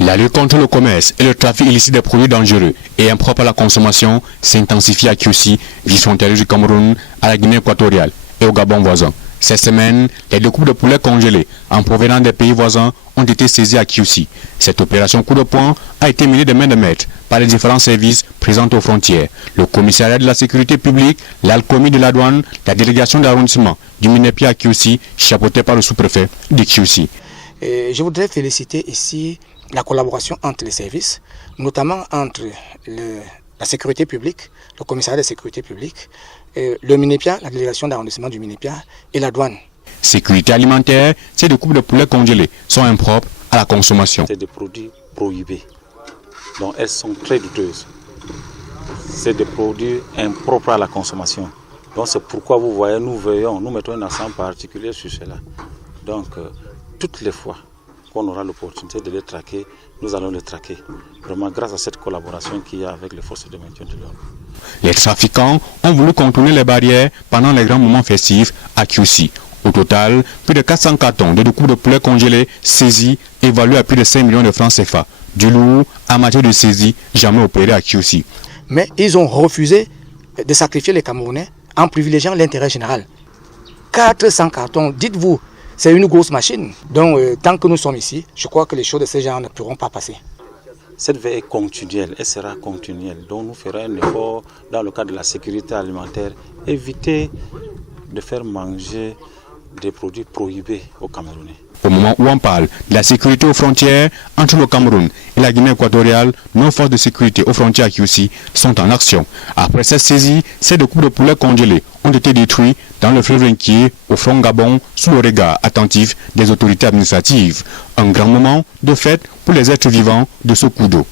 La lutte contre le commerce et le trafic illicite des produits dangereux et impropres à la consommation s'intensifie à Kiousi, ville frontalière du Cameroun, à la Guinée équatoriale et au Gabon voisin. Cette semaine, les 2 coupes de poulet congelés en provenance des pays voisins ont été saisis à Kiousi. Cette opération coup de poing a été menée de main de maître par les différents services présents aux frontières. Le commissariat de la sécurité publique, l'Alcomi de la douane, la délégation d'arrondissement du Minepi à Kiousi, chapeauté par le sous-préfet de Kiousi. Je voudrais féliciter ici la collaboration entre les services, notamment entre la sécurité publique, le commissariat de la sécurité publique, le Minépia, la délégation d'arrondissement du Minépia et la douane. Sécurité alimentaire, ces 2 coupes de poulet congelés sont impropres à la consommation. C'est des produits prohibés, donc elles sont très douteuses. C'est des produits impropres à la consommation. Donc c'est pourquoi vous voyez, nous mettons un accent particulier sur cela. Donc toutes les fois qu'on aura l'opportunité de les traquer, nous allons les traquer. Vraiment grâce à cette collaboration qu'il y a avec les forces de maintien de l'ordre. Les trafiquants ont voulu contourner les barrières pendant les grands moments festifs à Kiousi. Au total, plus de 400 cartons de 2 coupes de poulet congelés saisis, évalués à plus de 5 millions de francs CFA. Du lourd en matière de saisie jamais opéré à Kiousi. Mais ils ont refusé de sacrifier les Camerounais en privilégiant l'intérêt général. 400 cartons, dites-vous, c'est une grosse machine. Donc tant que nous sommes ici, je crois que les choses de ce genre ne pourront pas passer. Cette veille est continuelle, elle sera continuelle. Donc nous ferons un effort dans le cadre de la sécurité alimentaire, éviter de faire manger des produits prohibés aux Camerounais. Au moment où on parle de la sécurité aux frontières entre le Cameroun et la Guinée équatoriale, nos forces de sécurité aux frontières à Kiousi sont en action. Après cette saisie, ces 2 coupes de poulet congelés ont été détruits dans le fleuve Inquier, au front Gabon, sous le regard attentif des autorités administratives. Un grand moment de fête pour les êtres vivants de ce coup d'eau.